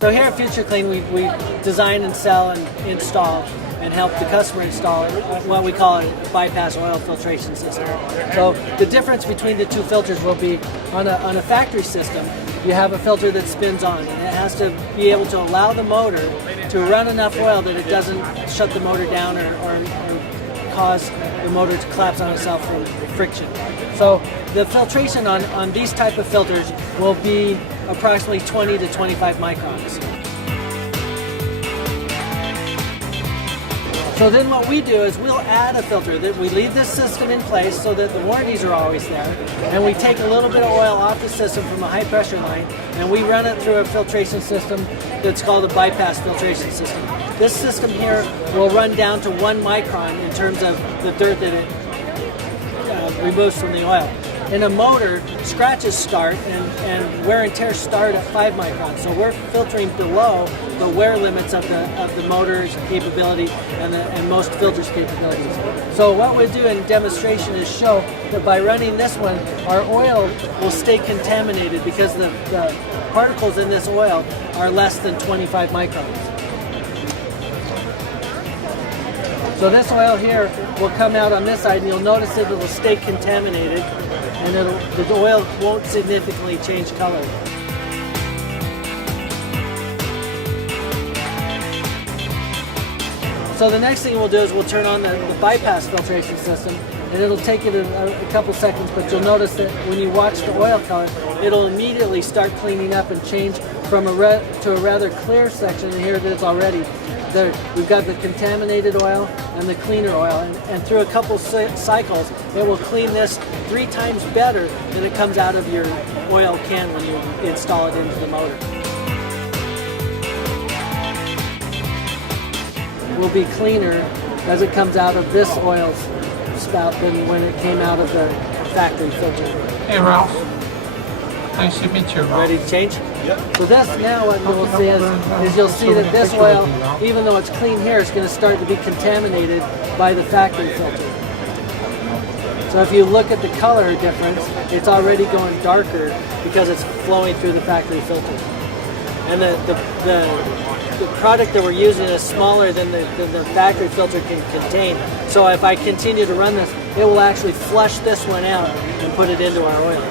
So here at FutureKLEEN, we design and sell and install and help the customer install what we call a bypass oil filtration system. So the difference between the two filters will be on a factory system, you have a filter that spins on, and it has to be able to allow the motor to run enough oil that it doesn't shut the motor down or cause the motor to collapse on itself from friction. So the filtration on these type of filters will be approximately 20 to 25 microns. So then what we do is we'll add a filter. That we leave this system in place so that the warranties are always there, and we take a little bit of oil off the system from a high pressure line and we run it through a filtration system that's called a bypass filtration system. This system here will run down to 1 micron in terms of the dirt that it removes from the oil. In a motor, scratches start and wear and tear start at 5 microns. So we're filtering below the wear limits of the motor's capability and most filters' capabilities. So what we do in demonstration is show that by running this one, our oil will stay contaminated because the particles in this oil are less than 25 microns. So this oil here will come out on this side, and you'll notice that it will stay contaminated, and the oil won't significantly change color. So the next thing we'll do is we'll turn on the bypass filtration system, and it'll take it a couple seconds, but you'll notice that when you watch the oil color, it'll immediately start cleaning up and change from to a rather clear section here that's already there. We've got the contaminated oil and the cleaner oil, and through a couple cycles, it will clean this 3 times better than it comes out of your oil can when you install it into the motor. Will be cleaner as it comes out of this oil spout than when it came out of the factory filter. Hey Ralph, nice to meet you, Ralph. Ready to change? Yep. So this now what we'll see is you'll see that this oil, even though it's clean here, it's going to start to be contaminated by the factory filter. So if you look at the color difference, it's already going darker because it's flowing through the factory filter. And the product that we're using is smaller than the factory filter can contain. So if I continue to run this, it will actually flush this one out and put it into our oil.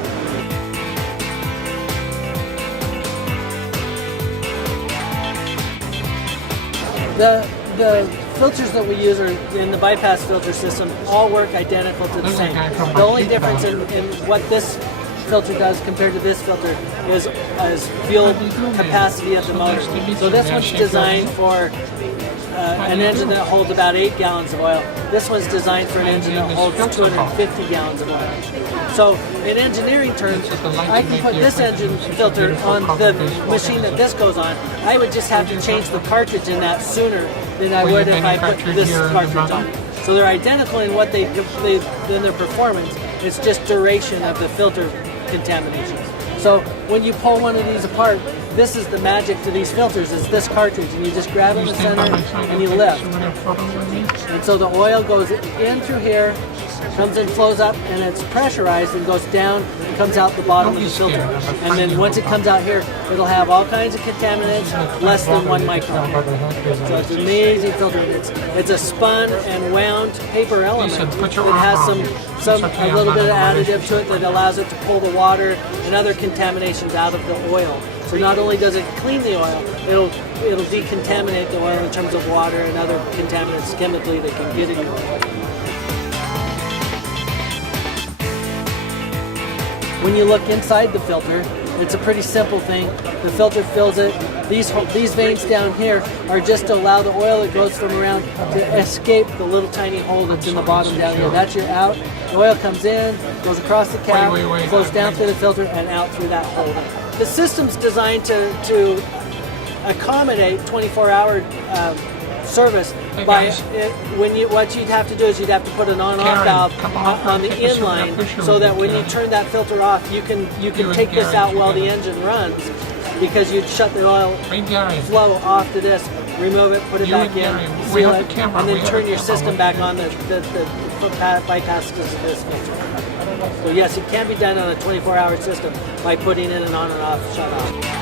The filters that we use are in the bypass filter system all work identical to the same. The only difference in what this filter does compared to this filter is fuel capacity of the motor. So this one's designed for an engine that holds about 8 gallons of oil. This one's designed for an engine that holds 250 gallons of oil. So in engineering terms, I can put this engine filter on the machine that this goes on. I would just have to change the cartridge in that sooner than I would if I put this cartridge on. So they're identical in what in their performance. It's just duration of the filter contaminations. So when you pull one of these apart, this is the magic to these filters, is this cartridge, and you just grab it in the center and you lift. And so the oil goes in through here, comes in, flows up, and it's pressurized and goes down and comes out the bottom of the filter. And then once it comes out here, it'll have all kinds of contaminants, less than 1 micron. So it's an amazing filter. It's a spun and wound paper element. It has a little bit of additive to it that allows it to pull the water and other contaminations out of the oil. So not only does it clean the oil, it'll decontaminate the oil in terms of water and other contaminants chemically that can get in your oil. When you look inside the filter, it's a pretty simple thing. The filter fills it. These veins down here are just to allow the oil that goes from around to escape the little tiny hole that's in the bottom down here. That's your out. The oil comes in, goes across the cap, flows down through the filter and out through that hole. The system's designed to accommodate 24-hour service. What you'd have to do is you'd have to put an on-off valve on the inline, so that when you turn that filter off, you can take this out while the engine runs, because you'd shut the oil flow off to this, remove it, put it back in, seal it, and then turn your system back on the bypass to this filter. So yes, it can be done on a 24-hour system by putting in an on and off shut off.